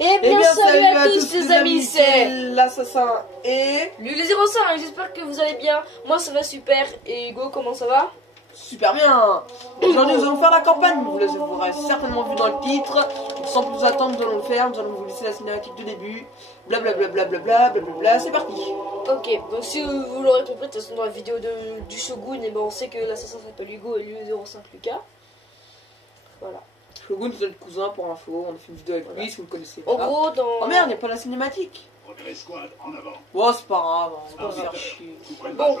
Eh bien, salut à tous les amis, c'est l'Assassin et le 05, j'espère que vous allez bien. Moi ça va super, et Hugo, comment ça va? super bien. Aujourd'hui nous allons faire la campagne, vous l'aurez certainement vu dans le titre. Donc, sans plus attendre, nous allons le faire, nous allons vous laisser la cinématique de début. Blablabla, blablabla, c'est parti. Ok, donc si vous l'aurez compris, de toute façon dans la vidéo du Shogun, et ben on sait que l'assassin s'appelle Hugo et lui 05 Lucas. Voilà. Shogun c'est le cousin pour info, on a fait une vidéo avec lui si vous le connaissez pas. En gros dans... Oh merde, il n'y a pas la cinématique. Oh c'est pas grave, on va faire chier. Bon.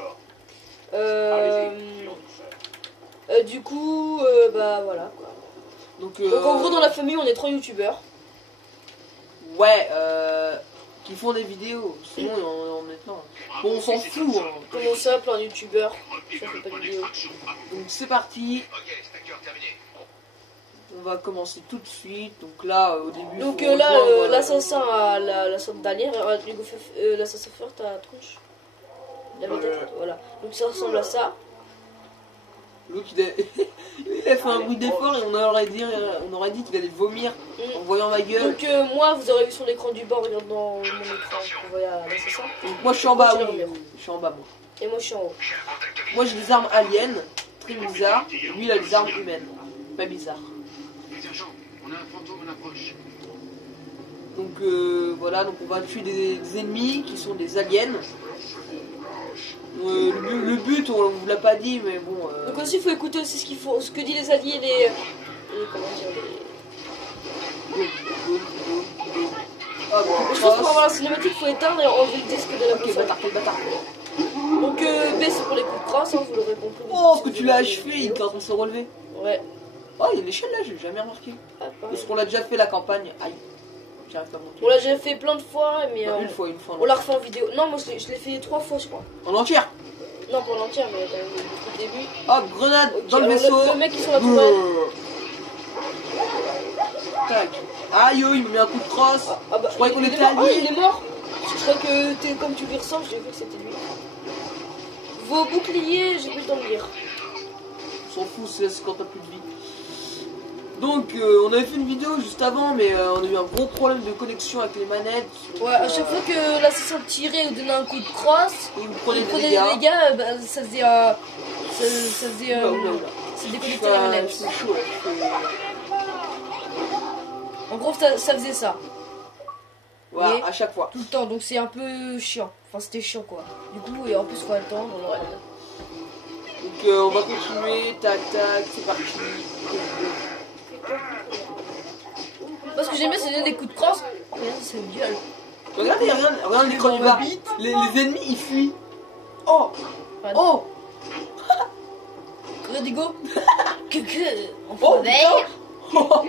Du coup, bah voilà quoi. Donc en gros dans la famille on est 3 youtubeurs. Ouais, qui font des vidéos, sinon on est plein. Bon on s'en fout hein. Comment ça, plein de youtubeurs, ça fait pas de vidéo. Donc c'est parti. On va commencer tout de suite. Donc là, au début. Donc là, l'assassin a la sorte d'alien. L'assassin fait ta tronche. Voilà. Donc ça ressemble à ça. L'autre il a fait un bruit d'effort et on aurait dit qu'il allait vomir en voyant ma gueule. Donc moi, vous aurez vu sur l'écran du bord, regarde dans mon écran, vous voyez l'assassin. Donc moi je suis en bas, oui. Je suis en bas moi. Et moi je suis en haut. Moi j'ai des armes aliens, très bizarres. Lui il a des armes humaines, pas bizarre. On a un fantôme en approche. Donc voilà, donc on va tuer des ennemis qui sont des aliens. Le but, on vous l'a pas dit, mais bon. Donc aussi, il faut écouter aussi ce que disent les alliés, comment dire, Ah bon, je pense que pour avoir la cinématique, il faut éteindre et enlever le disque de la console. Quel bâtard. Donc B c'est pour les coups de crosse, hein, vous l'aurez compris. Oh, ce que tu l'as achevé, il est en train de se relever. Ouais. Oh, il y a une échelle là, j'ai jamais remarqué. Ah, parce qu'on l'a déjà fait la campagne. Aïe, j'arrive pas à monter. On l'a déjà fait plein de fois, mais une fois. On l'a refait en vidéo. Non, moi je l'ai fait 3 fois, je crois. En entière? Non, pas en entière, mais quand même au début. Oh, grenade Okay, dans le vaisseau. Le mec qui sont la tourelle. Tac. Aïe, il me met un coup de crosse. Bah, je croyais qu'on était alliés. alliés. Il est mort. Je croyais que comme tu lui ressembles, j'ai vu que c'était lui. Vos boucliers, j'ai plus le temps de lire. On s'en fout, c'est quand t'as plus de vie. Donc on avait fait une vidéo juste avant, mais on a eu un gros problème de connexion avec les manettes. Ouais, à chaque fois que l'assassin tirait ou donnait un coup de crosse, et vous prenez des dégâts, bah, ça faisait ça déconnectait la manette. C'est chaud là. En gros ça faisait ça. Voilà, mais à chaque fois. Tout le temps, donc c'est un peu chiant. Enfin c'était chiant quoi. Du coup, et en plus faut attendre. Ouais. Donc on va continuer, tac, c'est parti. Parce que j'aime bien, c'est des coups de crosse. Regarde, c'est une gueule. Regarde l'écran du bas. Les ennemis ils fuient. Oh. Oh. Regarde Hugo. Que on Oh, peut vert. Oh.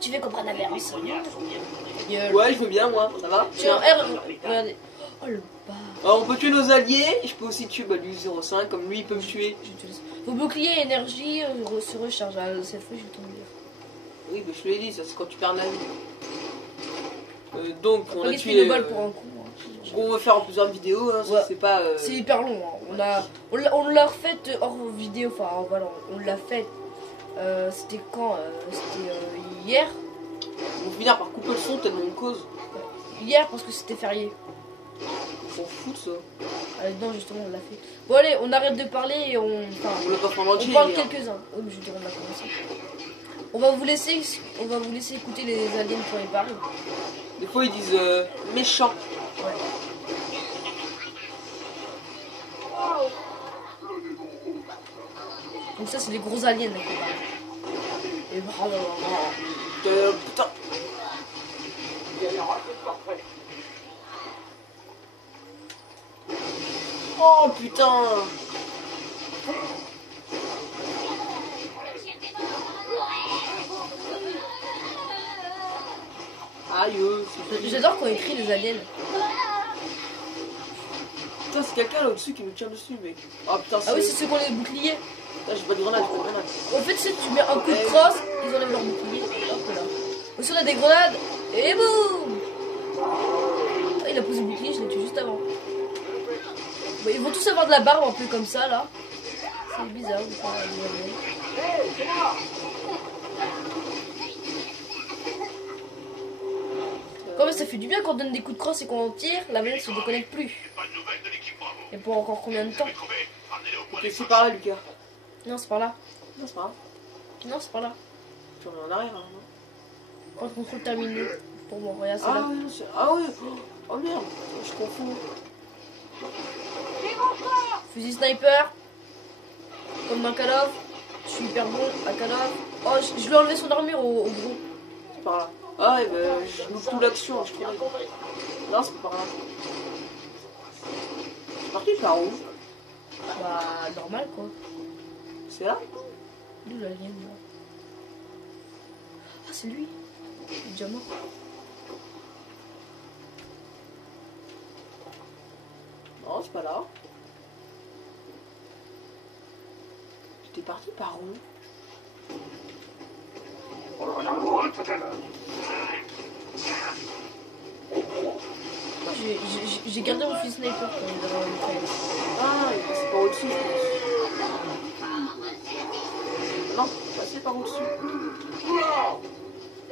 Tu veux qu'on prenne un verre ensemble? Ouais, je veux bien moi, ça va. Tu as un R. Regardez. Oh le bas. Alors, on peut tuer nos alliés, je peux aussi tuer lui 05, comme lui il peut me tuer. Vos boucliers énergie se recharge. Cette fois je vais tomber. Oui, mais je te l'ai dit, ça c'est quand tu perds la vie. Donc on a tué les balles pour un coup. Hein. On va faire en plusieurs vidéos, hein, ouais. c'est pas. C'est hyper long. Hein. On l'a refait hors vidéo, enfin voilà, on l'a fait. C'était quand c'était hier. On va finir par couper le son tellement on cause. Hier parce que c'était férié. On s'en fout ça. Non justement on l'a fait. Bon allez, on arrête de parler et on. Enfin, on parle quelques-uns. Oh mais je dirais on a commencé. On va vous laisser écouter les aliens quand ils parlent. Des fois ils disent méchant. Ouais. Donc ça c'est des gros aliens là, qui parlent. Et putain. Oh putain. Aïe, j'adore quand ils crient les aliens. Putain, c'est quelqu'un là au-dessus qui nous tire dessus, mec. Oh putain, ah oui, c'est ceux qui ont les boucliers. Là, j'ai pas de grenade, En fait, si tu mets un coup de crosse, ils enlèvent leur bouclier. Hop là. Aussi, on a des grenades. Et boum. Ah, il a posé le bouclier, je l'ai tué juste avant. Bon, ils vont tous avoir de la barbe un peu comme ça là. C'est bizarre. Quand même, ça fait du bien quand on donne des coups de crosse et qu'on tire, la manette se déconnecte plus. Pas de nouvelles de l'équipe Bravo. Et pour encore combien de temps? Trouvé. Ramenez-le au point Ok, c'est par là, Lucas. Non, c'est par là. Non, c'est pas grave. Non, c'est par là. Tu remets en arrière, hein, non? Quand le contrôle terminé. Pour moi, regarde, c'est Ah là. oui, non, c'est... Ah oui. Oh merde, je confonds. Fusil sniper. Comme un Call of. Je suis hyper bon à Call of. Oh, je lui ai enlevé son armure au gros. C'est par là. Ah ouais, bah, je loupe tout l'action, je crois. Non, c'est pas par là. C'est parti par où? Bah, normal quoi. C'est là? D'où l'alien là? Ah, c'est lui. Il est déjà mort. Non, c'est pas là. T'es parti par où? J'ai gardé mon fusil sniper quand il est dans le train. Ah, il est passé par au-dessus, je pense. Non, passé par au-dessus.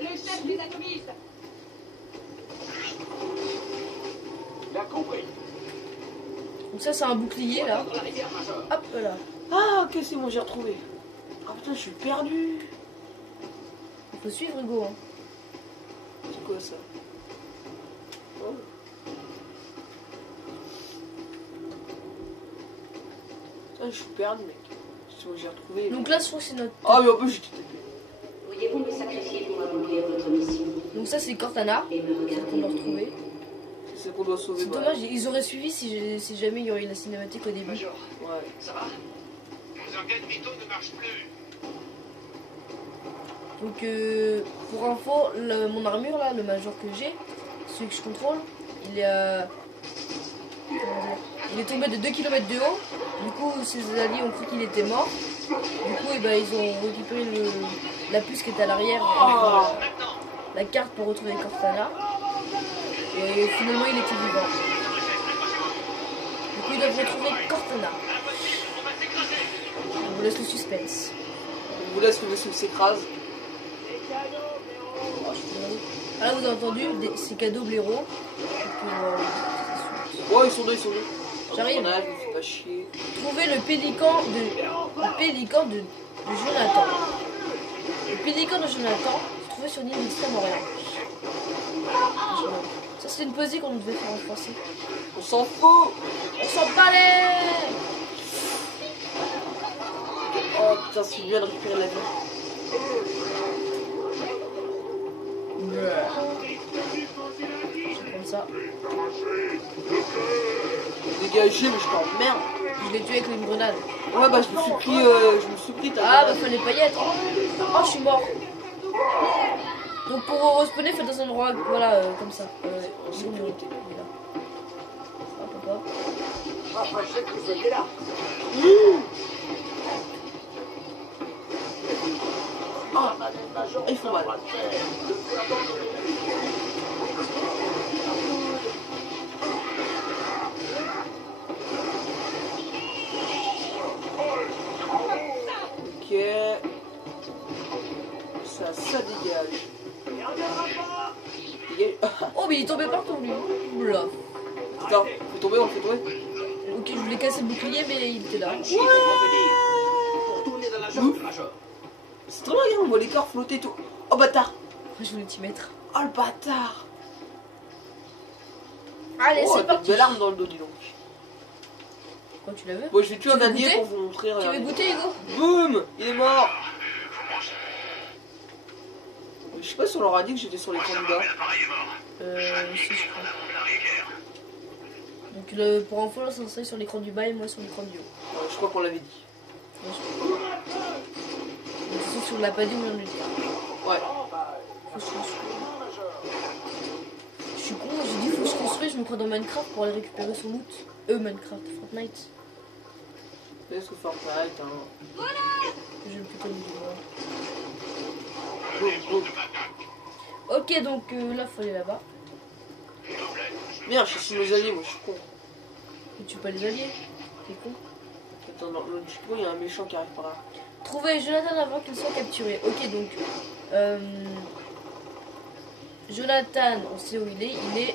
Le chef des atomistes. Bien compris. Donc ça c'est un bouclier là. Hop là. Ah, ok, c'est bon, j'ai retrouvé. Ah putain, je suis perdu. Il faut suivre Hugo. Hein. C'est quoi ça? Oh. Putain, je suis perdu, mec. C'est bon, j'ai retrouvé. Donc là je crois que c'est notre... Ah, mais en plus, j'étais tapé. Pourriez-vous me sacrifier pour accomplir votre mission Donc ça c'est Cortana. et me Celle qu'on regarder doit retrouver. C'est ce qu'on doit sauver. C'est voilà. dommage, ils auraient suivi si jamais il y aurait eu la cinématique au début. Major, Ouais. ça va? Nos organes vitaux ne marchent plus. Donc pour info, mon armure là, le major que j'ai, celui que je contrôle, il est comment dire, il est tombé de 2 km de haut. Du coup ses alliés ont cru qu'il était mort. Du coup eh ben, ils ont récupéré la puce qui était à l'arrière, la carte pour retrouver Cortana. Et finalement il était vivant. Du coup ils doivent retrouver Cortana. On vous laisse le suspense. On vous laisse le vaisseau s'écrase. Ah là vous avez entendu, c'est cadeau blaireau. Donc, Ouais, ils sont deux, ils sont deux. J'arrive. On a, je me fais pas chier. Trouver le pélican de Jonathan. Le pélican de Jonathan se trouvait sur l'île d'Extrême-Orient. Ça c'est une poésie qu'on devait faire en français. On s'en fout. On s'en parlait. Oh putain, c'est bien de récupérer la vie. Je vais prendre ça. Dégagé, mais je t'emmerde. Je l'ai tué avec une grenade. Ouais, bah je me suis pris ta Ah bah grenade. fallait pas y être. Oh je suis mort. Donc pour respawner, faites dans un endroit voilà comme ça. En sécurité. Il est là. Hop hop hop. Après, que vous soyez là. Oh, ils font mal. Ok. Ça dégage. Dégage. Oh mais il est tombé partout lui. Oula. Putain, faut tomber, on le fait tomber. Ok je voulais casser le bouclier mais il était là. Retournez dans la jungle, Major. C'est trop bien, on voit les corps flotter et tout. Oh bâtard. Je voulais t'y mettre. Oh le bâtard. Allez Oh, c'est t'as une parti. belle arme dans le dos, dis donc. Quand tu la veux. Bon, je vais tuer Tu un veux damier goûter pour vous montrer. Tu veux Regardez. goûter Hugo? Boum. Il est mort. Je sais pas si on leur a dit que j'étais sur les candidats. L'appareil est mort. Si je crois. La rivière. Donc pour info là ça serait sur l'écran du bas et moi sur l'écran du haut. Je crois qu'on l'avait dit. Ouais, je crois. De toute façon, si on l'a pas dit, on vient de le dire. Ouais. Faut se construire. Je suis con, j'ai dit faut se construire, je me crois dans Minecraft pour aller récupérer son loot. Minecraft, Fortnite. Est-ce que Fortnite, hein. J'ai plutôt le voir. Go, go. Ok, donc là, faut aller là-bas. Merde, je suis nos alliés, moi je suis con. Et tu peux pas les allier. T'es con. Attends, dans l'autre il y a un méchant qui arrive par là. Trouver Jonathan avant qu'il soit capturé. Ok, donc. Jonathan, on sait où il est. Il est.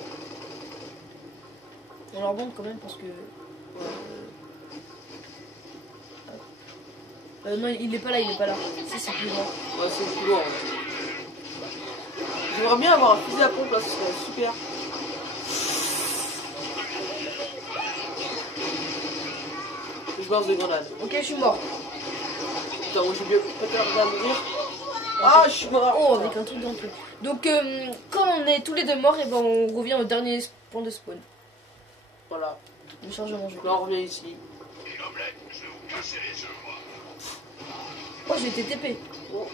On leur montre quand même parce que. Non, il est pas là, il est pas là. Ça, c'est plus grand. Ouais, c'est plus loin. Ouais. J'aimerais bien avoir un fusil à pompe là, ce serait super. Je lance des grenades. Ok, je suis mort. Putain, moi j'ai bien pas à mourir. Ah, je suis mort. Oh, avec un truc dans le truc. Donc, quand on est tous les deux morts, et ben on revient au dernier point de spawn. Voilà. Le chargement jeu. Là, on revient ici. Et l'omelette, je vais vous casser les œufs, moi. Oh, j'ai été TP. Oh.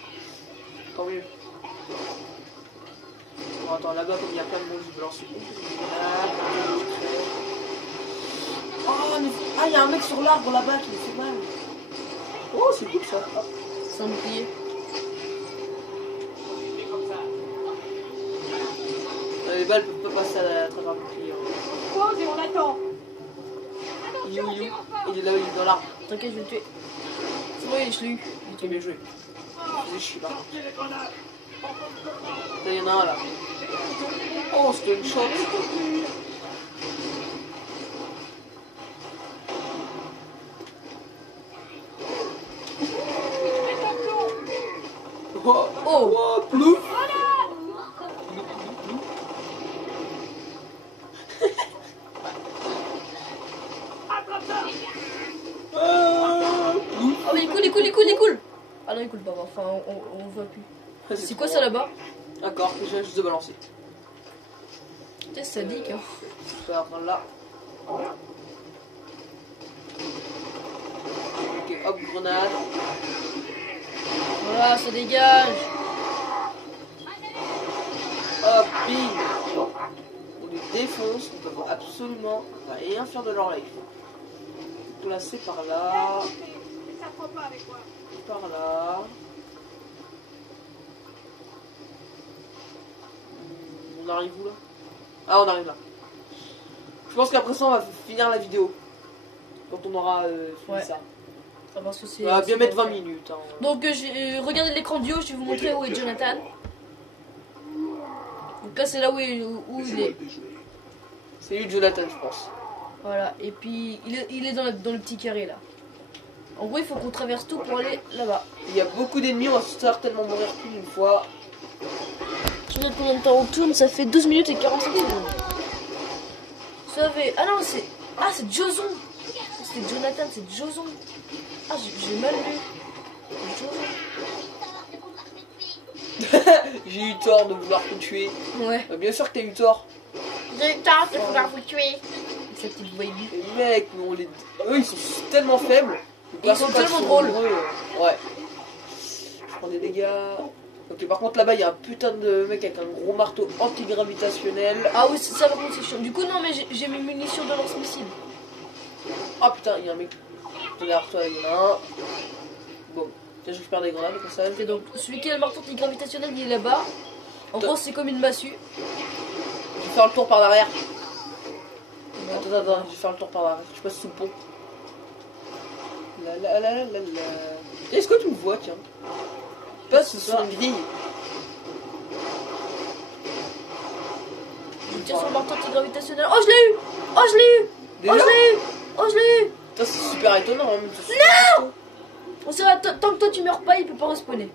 Tant mieux. Bon, attends, là-bas, comme il y a plein de monde, je vais lancer. Oh, mais... Ah, il y a un mec sur l'arbre là-bas qui me fait mal. Oh, c'est cool ça. Ah. C'est un bouclier. Les balles peuvent pas passer à travers le bouclier. Pause et on attend. Il est où, il est où? Il est là, il est dans l'arbre. T'inquiète, je vais le tuer. C'est bon, je l'ai eu. Il est bien joué. Je suis là. Sortez les grenades. Là, il y en a un là. Oh, c'était une chance. Oh, Oh. oh, plouf. Oh, mais il coule, il coule, il coule, il coule. Ah non, il coule pas. Enfin, on le voit plus. C'est quoi ça là-bas? D'accord, je viens juste de balancer. Putain, c'est sadique, hein. Super, là. Ok, hop, grenade. Voilà, ça dégage. Hop, bim. On les défonce, on peut absolument rien faire de leur life. Placé par là, Ça prend pas avec moi. par là. On arrive où là? Ah, on arrive là. Je pense qu'après ça, on va finir la vidéo. Quand on aura fini Ouais. ça. Ah, parce que c'est. On va bien c'est mettre bon. 20 minutes. Hein. Donc, regardez l'écran du haut, je vais vous montrer où est Jonathan. Donc là, c'est là où il est. C'est lui Jonathan, je pense. Voilà, et puis il est dans le petit carré là. En gros, il faut qu'on traverse tout pour aller là-bas. Il y a beaucoup d'ennemis, on va certainement mourir plus d'une fois. Je regarde combien de temps on tourne, ça fait 12 minutes et 45 secondes. Ça fait. Ah non, c'est. Ah, c'est Joson. C'était Jonathan, c'est Joson. Ah, j'ai mal lu. Joson. J'ai eu tort de vouloir te tuer. Ouais. Bien sûr que t'as eu tort. J'ai eu tort de vouloir vous tuer. Avec sa petite voix aiguë. Les mecs, mais eux ils sont tellement faibles. Ils sont tellement drôles. Ouais. Je prends des dégâts. Ok, par contre là-bas il y a un putain de mec avec un gros marteau antigravitationnel. Ah oui, c'est ça par contre, c'est chiant. Du coup, non, mais j'ai mes munitions de lance-missile. Ah putain, il y a un mec. Regarde toi, il y en a un. Bon, tiens, je récupère des grenades au passage. Ok, donc celui qui a le marteau antigravitationnel, il est là-bas. En gros, c'est comme une massue. Je vais faire le tour par derrière. Attends, je vais faire le tour par derrière. Je passe sous le pont. La la la la la la. Est-ce que tu me vois, tiens? Passe sur une grille. Je tire sur le marteau antigravitationnel. Oh, je l'ai eu! Oh, je l'ai eu! Déjà? Oh, je l'ai eu! Oh, je l'ai eu! Putain, c'est super étonnant. Hein, Non! On sait, tant que toi tu meurs pas, il peut pas respawner.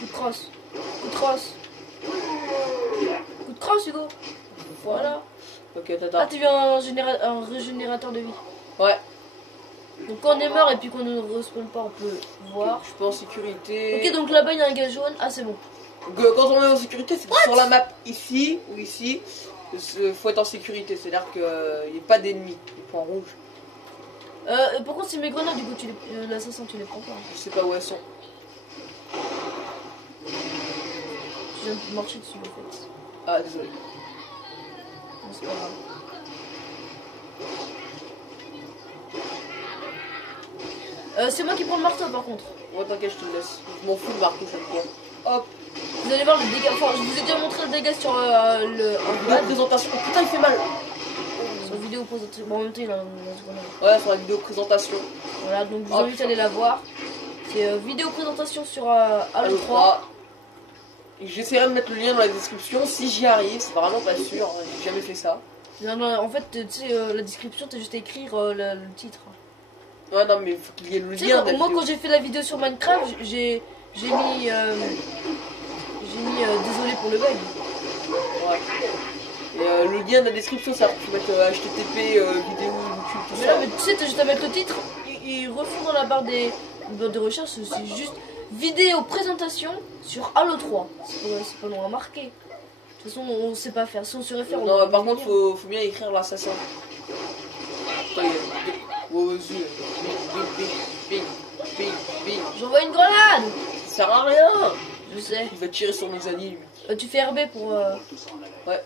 Coup de crosse. Coup de crosse. Coup de crosse, Hugo. Voilà. Ok, Ah, attends. t'as vu un régénérateur de vie. Ouais, Donc quand on est mort et puis qu'on ne respawn pas, on peut voir. je suis pas en sécurité. Ok, donc là-bas il y a un gars jaune. Ah, c'est bon. Donc, quand on est en sécurité, c'est sur la map ici ou ici. Faut être en sécurité, c'est-à-dire qu'il n'y a pas d'ennemis. Les points rouges. Par contre, c'est mes grenades, du coup, l'assassin, tu les prends pas. Je sais pas où elles sont. Je viens de marcher dessus, en fait. Ah, désolé. Non, c'est pas grave. C'est moi qui prends le marteau, par contre. Ouais, t'inquiète, je te le laisse. Je m'en fous de marquer chaque fois. Hop. Vous allez voir le dégât. Enfin, je vous ai déjà montré le dégât sur La présentation. Oh, putain, il fait mal. sur vidéo présentation. Bon, en même temps, il a un grenade. Ouais, sur la vidéo présentation. Voilà, donc je vous Oh, invite à aller la voir. C'est vidéo présentation sur Halo 3. Et j'essaierai de mettre le lien dans la description si j'y arrive, c'est vraiment pas sûr, hein, j'ai jamais fait ça. Non, non, en fait, tu sais, la description, t'as juste à écrire le titre. Ouais, non, mais faut qu'il y ait le Tu sais, lien. moi, quand j'ai fait la vidéo sur Minecraft, j'ai mis désolé pour le bug. Ouais. Et le lien dans la description, ça va mettre HTTP, vidéo, YouTube, tout Mais ça. là, mais tu sais, t'as juste à mettre le titre. Ils refont dans la barre de recherche, c'est juste vidéo présentation sur Halo 3. C'est pas long à marquer. De toute façon, on sait pas faire. Si on se réfère, Non, bah, par contre, faut bien écrire l'assassin. J'envoie une grenade. Ça sert à rien. Je sais. Il va tirer sur nos alliés, lui. Tu fais RB pour... Ouais.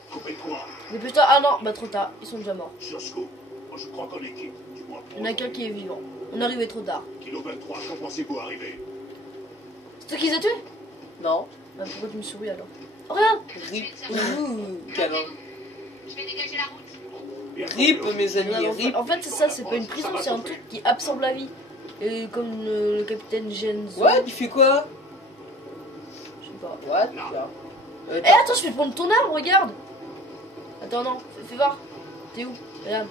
Dépêche-toi. Ah non, bah trop tard. Ils sont déjà morts. Sur Scope, moi je crois qu'en équipe, du moins Il y en a qu'un qui est vivant. On est arrivé trop tard. Kilo 23, quand pensez-vous arriver? C'est toi qui les as tués? Non. Bah, pourquoi tu me souris alors? Oh, regarde. Rip. Ouh. Câlin. Je vais dégager la route. Rip, mes amis, rip. En fait, c'est ça, c'est pas une prison, c'est un truc qui absorbe la vie. Et comme le capitaine Genzo. Ouais, tu fais quoi? Je sais pas. What? Eh, attends, je vais prendre ton arbre, regarde. Attends, non, fais voir. T'es où? Regarde.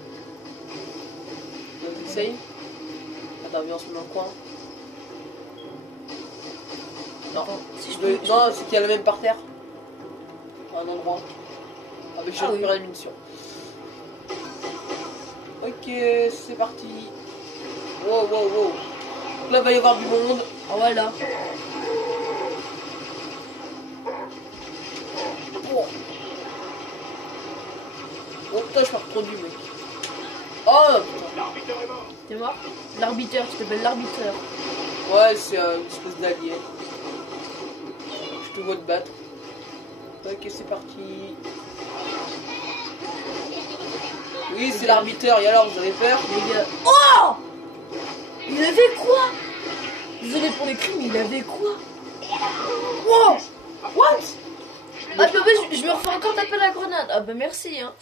Essaye. Attends, viens, on se met dans le coin. Non. Attends, si je Je veux- peux. Non, c'est qu'il y a le même par terre. À un endroit. Ah, mais j'ai Ah oui. récupéré la munition. Ok, c'est parti. Wow, wow, wow. Là, il va y avoir du monde. Ah, voilà. Oh, oh putain, je pars trop du mec. Oh putain. L'arbitre est mort. T'es mort? L'arbitre, tu t'appelles l'arbitre. Ouais, c'est une espèce d'allié. Je te vois te battre. Ok, c'est parti. Oui, c'est l'arbitre. Et alors, vous avez peur? Les gars. Oh! Il avait quoi? Désolé pour les cris, mais il avait quoi? Wow! What? Ah, bah, je me refais encore taper la grenade. Ah, bah, merci, hein.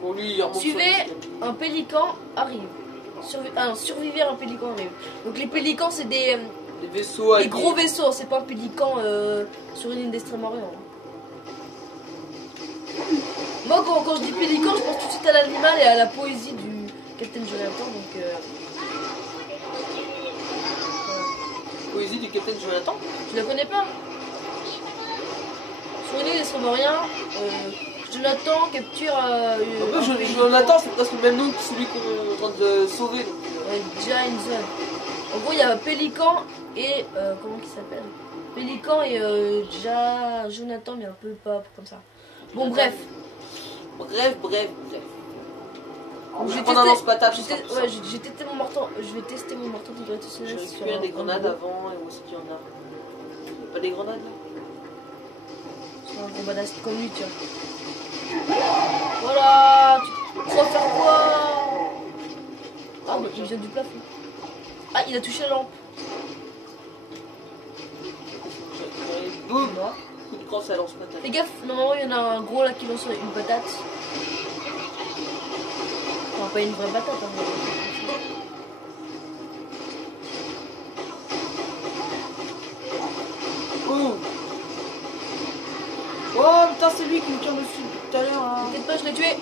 Bon, lui, il remonte sur Suivez, les- un pélican arrive. Survivez, un pélican arrive. Donc, les pélicans, c'est des vaisseaux alliés. gros vaisseaux, c'est pas un pélican sur une île d'Extrême-Orient. Moi, quand je dis pélican, je pense tout de suite à l'animal et à la poésie du Captain Jonathan. Donc, Poésie du Capitaine Jonathan. tu la connais pas? Sur une île d'Extrême-Orient, Jonathan capture. En fait, Jonathan, c'est presque le même nom que celui qu'on est en train de sauver. Donc, Giant Zone. En gros, il y a Pélican et. Comment il s'appelle? Pélican et Jonathan, mais un peu pas comme ça. Bon, bref. Bref. Donc, Je vais prendre un lance-patate. j'ai testé- ouais, j'ai testé mon marteau. Je vais tester mon marteau J'ai antigravitationnel. récupéré des grenades avant et moi aussi il y en a. Pas des grenades là? Sur un gros badass comme lui, tu vois. Voilà. Tu vas faire quoi? Ah, mais il vient du plafond. Ah, il a touché la lampe. J'ai récupéré. Boum! Mort. Coup de crosse à lance-patate. Fais gaffe, normalement il y en a un gros là qui lance une patate. Enfin, pas une vraie patate, hein, mais... Oh! Oh putain, c'est lui qui me tire dessus depuis tout à l'heure là. T'inquiète pas, je l'ai tué.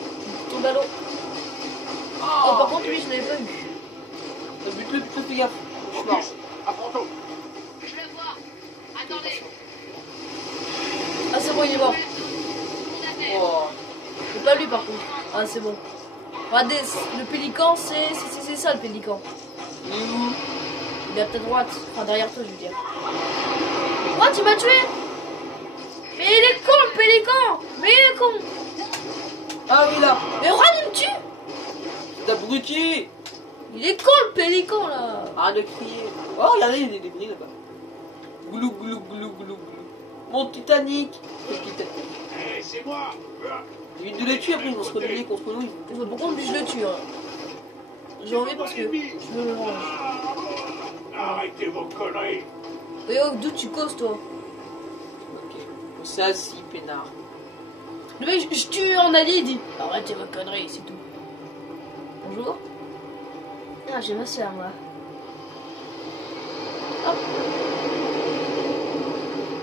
Ton ballon. Oh, par contre, lui, je l'avais pas vu. Bute-le, fais gaffe. Je suis mort. À Pronto. Je le vois. Attendez. Ah, c'est bon, il est mort. Oh. C'est pas lui, par contre. Ah, c'est bon. Regardez, le pélican, c'est ça le pélican. Il est où? Il est à ta droite. Enfin, derrière toi, je veux dire. Oh, tu m'as tué! Mais il est con, le pélican! Mais il est con! Ah oui là! Mais Ron, il me tue! D'abruti! Il est con, le pélican, là! Arrête de crier. Oh, regardez, il y a des débris là-bas. Glou, glou, glou, glou, glou. Mon Titanic! Le Titanic. Eh, c'est moi. Évite de les tuer, après ils vont se rebeller contre nous. Par contre, lui, je le tue. Hein. J'ai envie parce que je me le range. Arrêtez vos conneries. Et oh, d'où tu causes, toi? Ok. On s'est assis, peinard. Le mec, je tue en allié, il dit arrêtez vos conneries, c'est tout. Bonjour. Ah, j'ai ma soeur, moi.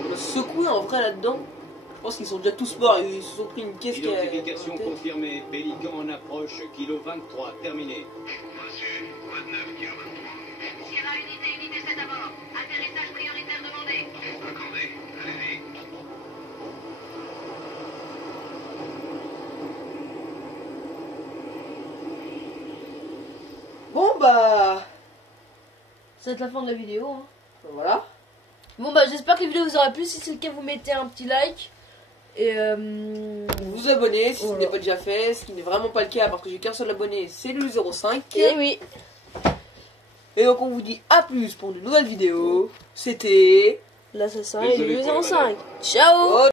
On a secoué en vrai là-dedans. Je pense qu'ils sont déjà tous morts. Ils se sont pris une caisse qui a... Identification confirmée. Pélican en approche. Kilo 23. Terminé. Reçu. 29 kg 23. Sierra unité 7 à bord. Atterrissage prioritaire demandé. Accordé. Allez-y. Bon bah... Ça va être la fin de la vidéo. Hein. Voilà. Bon bah j'espère que la vidéo vous aura plu. Si c'est le cas, vous mettez un petit like. Et Vous vous abonnez si ce n'est pas déjà fait. Ce qui n'est vraiment pas le cas parce que j'ai qu'un seul abonné, c'est le 05. Et oui. Et donc on vous dit à plus pour de nouvelles vidéos. C'était... L'assassin et Désolé le pour la 05. Ciao. Oh,